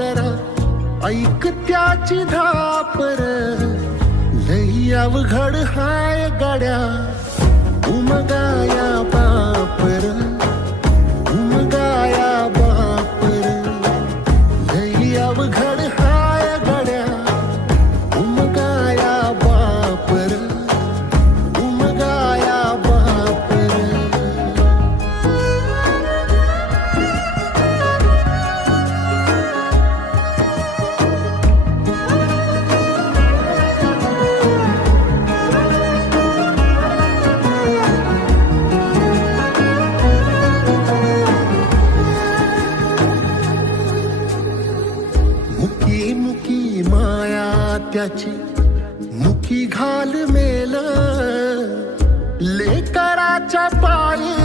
जरा ऐक त्याची धापर, लई अवघड हाय गाड्या उमगाया बापर, उमगाया बापर, लई अवघड हाय गाड्या उमगाया बापर, उमगाया बापर. मुकी मुकी माया त्याची मुकी घाल मेल, लेकराच्या पायी